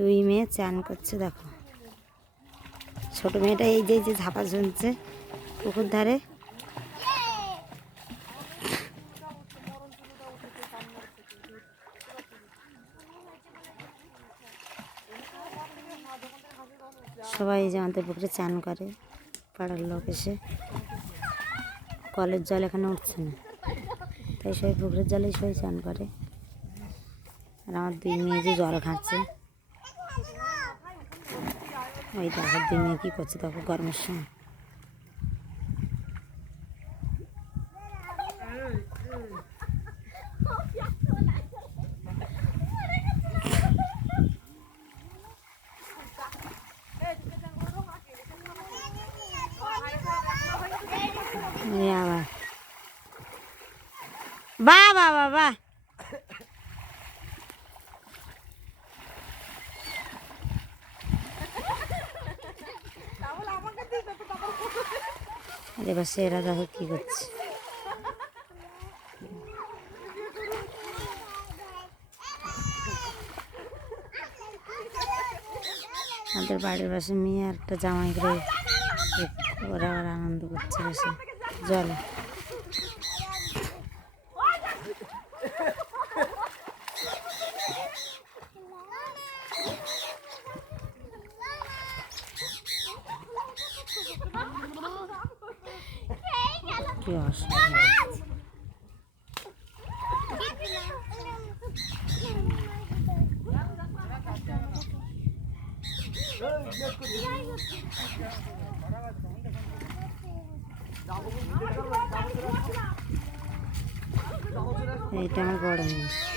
দুই মেয়ে চান করছে দেখো। ছোট মেয়েটা এই যে ঝাপা ঝুলছে পুকুর ধারে। সবাই এই যে আমাদের পুকুরে চান করে, পাড়ার লোক এসে। কলের জল এখানে উঠছে না, তাই সবাই পুকুরের জলেই সবাই চান করে। আর আমার দুই মেয়ে যে জল ঘাঁটছে, ওই দেখো দুই মেয়ে কী করছে দেখো গরমের সময়। আবার বাহ বাহ বাহ বাহ, এবার সেরা দেখো কি করছে। আমাদের বাড়ির পাশে মেয়ে আর একটা জামাই করে ওরা আবার আনন্দ করছে বসে জলে। কি অসুবিধা, এইটা আমার বড় মেয়ে।